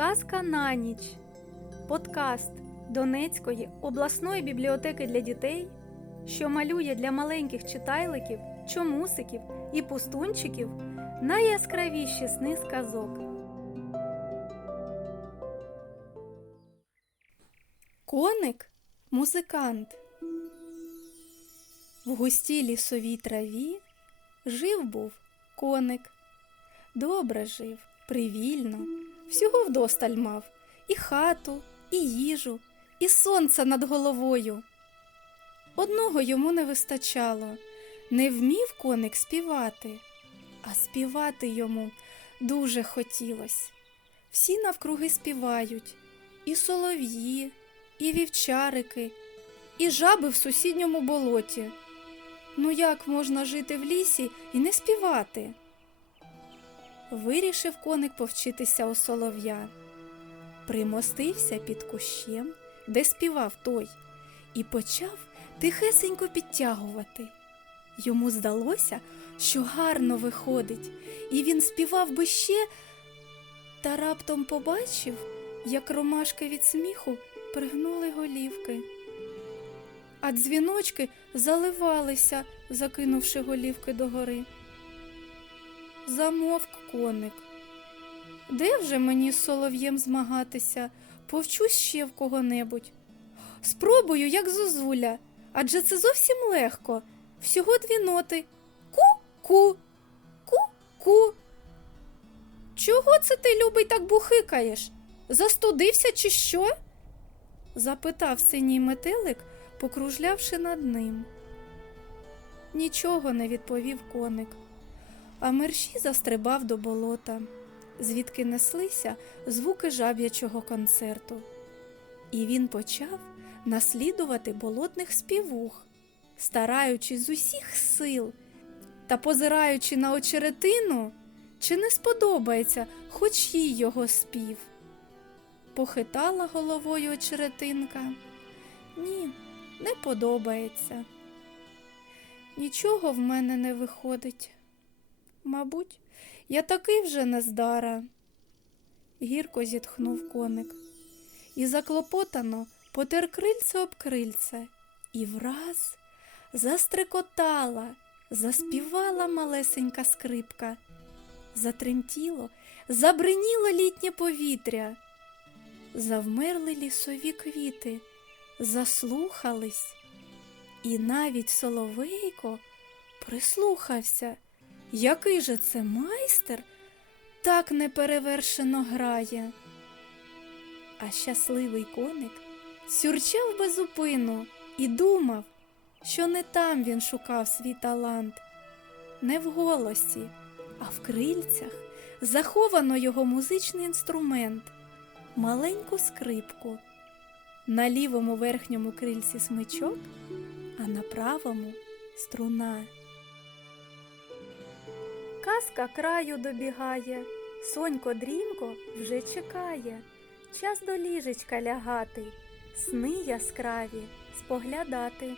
Казка на ніч. Подкаст Донецької обласної бібліотеки для дітей, що малює для маленьких читайликів, чомусиків і пустунчиків найяскравіші сни з казок. Коник музикант. В густій лісовій траві жив був коник. Добре жив, привільно, всього вдосталь мав і хату, і їжу, і сонце над головою. Одного йому не вистачало не вмів коник співати, а співати йому дуже хотілось. Всі навкруги співають і солов'ї, і вівчарики, і жаби в сусідньому болоті. Ну як можна жити в лісі і не співати? Вирішив коник повчитися у солов'я. Примостився під кущем, де співав той, і почав тихесенько підтягувати. Йому здалося, що гарно виходить, і він співав би ще, та раптом побачив, як ромашки від сміху пригнули голівки. А дзвіночки заливалися, закинувши голівки догори. Замовк коник. Де вже мені з солов'єм змагатися? Повчусь ще в кого-небудь. Спробую, як зозуля, адже це зовсім легко. Всього дві ноти. Ку-ку, ку-ку. Чого це ти, любий, так бухикаєш? Застудився чи що? запитав синій метелик, покружлявши над ним. Нічого не відповів коник, а мерші застрибав до болота, звідки неслися звуки жаб'ячого концерту. І він почав наслідувати болотних співух, стараючись з усіх сил та позираючи на очеретину, чи не сподобається хоч їй його спів. Похитала головою очеретинка. Ні, не подобається. Нічого в мене не виходить. Мабуть, я такий вже нездара. Гірко зітхнув коник. І заклопотано потер крильце об крильце, і враз застрекотала, заспівала малесенька скрипка, затремтіло, забриніло літнє повітря, завмерли лісові квіти, заслухались, і навіть соловейко прислухався, який же це майстер так неперевершено грає. А щасливий коник сюрчав без зупину і думав, що не там він шукав свій талант, не в голосі, а в крильцях заховано його музичний інструмент, маленьку скрипку. На лівому верхньому крильці смичок, а на правому струна. Казка краю добігає, сонько дрімко вже чекає. Час до ліжечка лягати, сни яскраві споглядати.